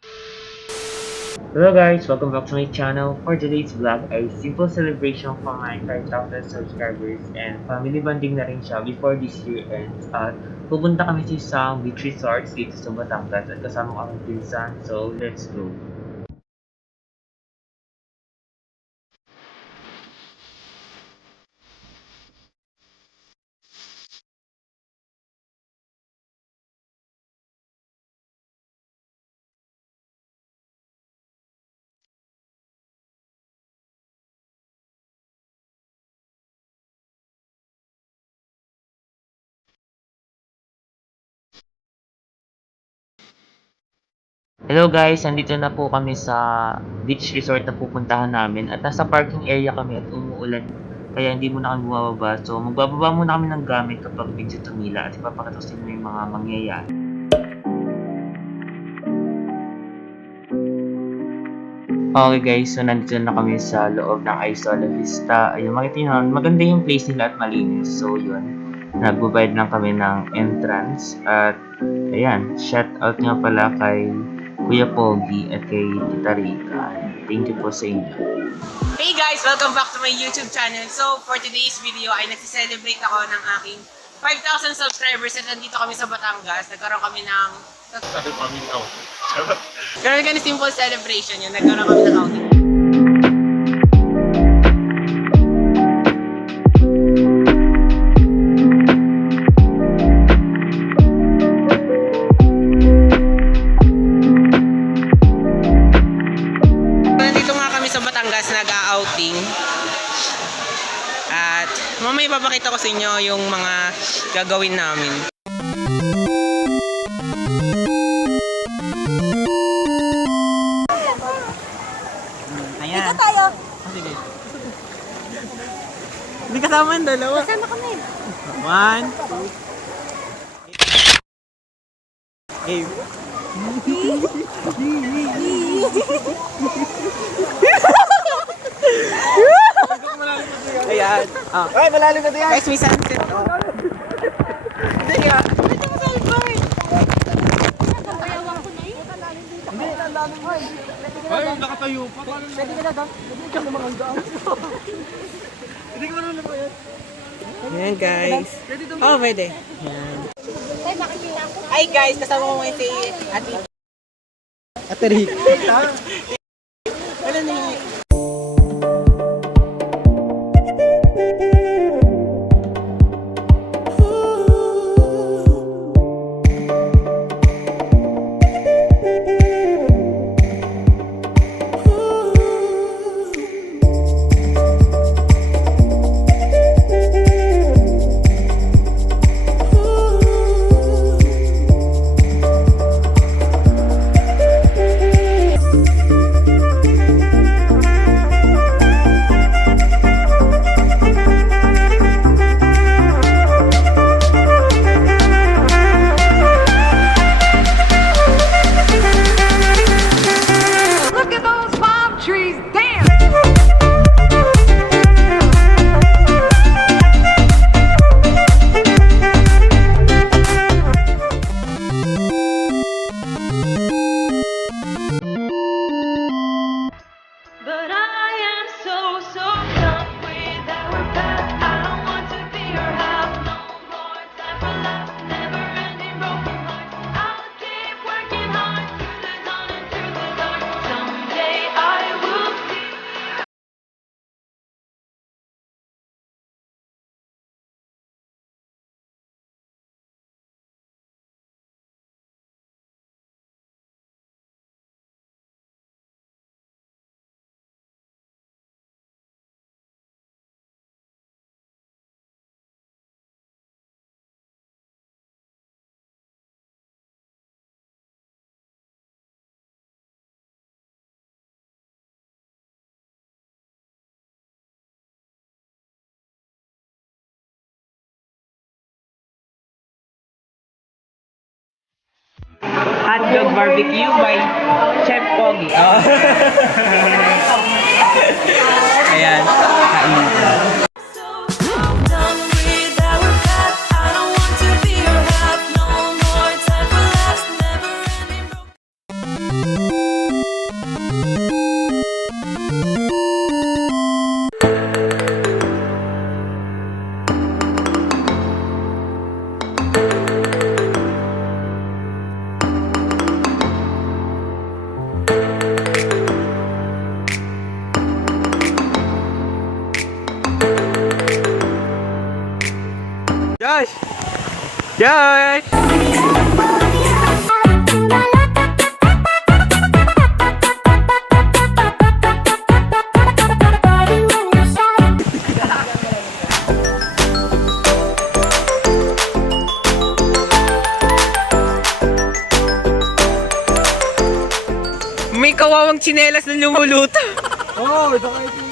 Hello guys, welcome back to my channel. For today's vlog ay simple celebration for my 5,000 subscribers and family bonding na rin siya before this year ends. At pupunta kami sa isang beach resorts dito sa Batangas at kasama ko ang pinsan. So let's go. Hello guys, nandito na po kami sa beach resort na pupuntahan namin at nasa parking area kami at umuulan kaya hindi muna kami bumababa. So magbababa muna kami ng gamit kapag medyo tumila at ipapakita ko sa inyo yung mga mangyayari. Okay guys, so nandito na kami sa loob ng Isola Vista. Ayun, makita nyo, maganda yung place nila at malinis. So yun, nagbabayad lang kami ng entrance. At ayan, shout out nga pala kay Kuya Pogi at kay Tita Rika. Thank you po sa inyo. Hey guys! Welcome back to my YouTube channel. So, for today's video ay nagsiselebrate ako ng aking 5,000 subscribers at nandito kami sa Batangas. Nagkaroon kami ng... Ganun ka na simple celebration yun. Nagkaroon kami ng outing. Nandito nga kami sa Batangas nag-outing. At mamaya ipapakita ko sa inyo yung mga gagawin namin. Ayan. Dito tayo. Sige. Hindi kasama yung dalawa. Kasama kami. 1, 2, game. Ayan. Ay, malalim na yan. Guys, may sunset. Hindi nga. Ito mo sa albay. Nagabayawan ko na yun. Hindi, lalim mo. Ay, nakatayo pa. Pwede ka na doon? Pwede ka na mga doon. Hindi ko marunong po yan. Ayan guys. Oh, pwede. Ayan. Ay, makikita ako. Ay guys, kasama ko ngayon si Ate. Ate Rick. Ano na yun? Look at those palm trees dance! But I am so done with our past. I don't want to be your house no more. Time for love, never ending broken hearts. I'll keep working hard through the dawn and through the dark. Someday I will see. Hotdog barbecue by Chef Pogi. Oh. Ayan. Kain. So done with our past. I don't want to be your house no more. Time for love, never ending broken. Josh! Josh! May kawawang tsinelas na lumuluto. Oo, saka ito.